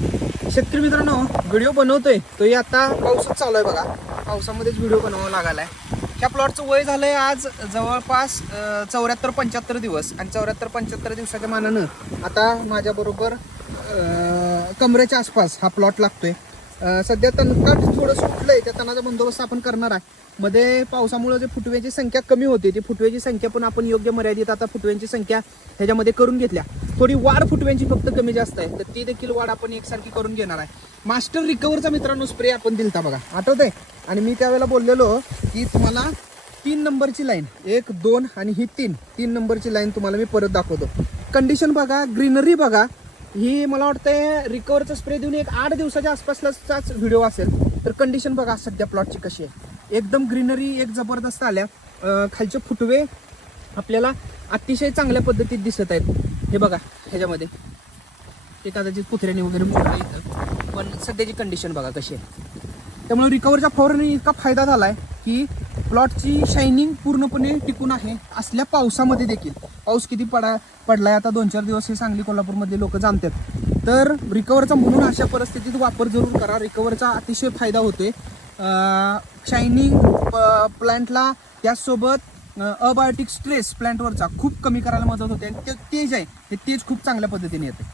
शेतकरी मित्रांनो व्हिडिओ बनवतोय. तोही आता पाऊसच चालू आहे बघा. पावसामध्येच व्हिडिओ बनवावा आहे ह्या प्लॉटचं वय झालंय आज जवळपास चौऱ्याहत्तर पंच्याहत्तर दिवस. आणि चौऱ्याहत्तर पंच्याहत्तर दिवसाच्या मानानं आता माझ्याबरोबर कमरेच्या आसपास हा प्लॉट लागतोय. आहे सध्या तणकाट थोडं सुटलंय त्या तणाचा बंदोबस्त आपण करणार आहे. मध्ये पावसामुळे जे फुटव्याची संख्या कमी होती ती फुटव्याची संख्या पण आपण योग्य मर्यादित आता फुटव्यांची संख्या ह्याच्यामध्ये करून घेतल्या. थोडी वाढ फुटव्यांची फक्त कमी जास्त आहे तर ती देखील वाढ आपण एकसारखी करून घेणार आहे. मास्टर रिकवरचा मित्रांनो स्प्रे आपण दिलता बघा. आठवत आहे आणि मी त्यावेळेला बोललेलो की तुम्हाला तीन नंबरची लाईन एक दोन आणि ही तीन तीन नंबरची लाईन तुम्हाला मी परत दाखवतो. कंडिशन बघा ग्रीनरी बघा. ही मला वाटतंय रिकवरचा स्प्रे देऊन एक आठ दिवसाच्या आसपासलाचाच व्हिडिओ असेल. तर कंडिशन बघा सध्या प्लॉटची कशी आहे. एकदम ग्रीनरी एक जबरदस्त आल्या. खालचे फुटवे आपल्याला अतिशय चांगल्या पद्धतीत दिसत आहेत. हे बघा ह्याच्यामध्ये. ते कदाचित कुत्र्याने वगैरे मोडलं इथं. पण सध्याची कंडिशन बघा कशी आहे. त्यामुळे रिकवरच्या फवारणी इतका फायदा झाला आहे की प्लॉटची शायनिंग पूर्णपणे टिकून आहे असल्या पावसामध्ये देखील. पाऊस किती पडा पडलाय आता दोन चार दिवस हे सांगली कोल्हापूरमधले लोक जाणतात. तर रिकवरचा म्हणून अशा परिस्थितीत वापर जरूर करा. रिकवरचा अतिशय फायदा होते शायनिंग प्लांटला त्याचसोबत अबायोटिक स्ट्रेस प्लांटवरचा खूप कमी करायला मदत होते आणि ते तेज आहे. हे तेज खूप चांगल्या पद्धतीने येते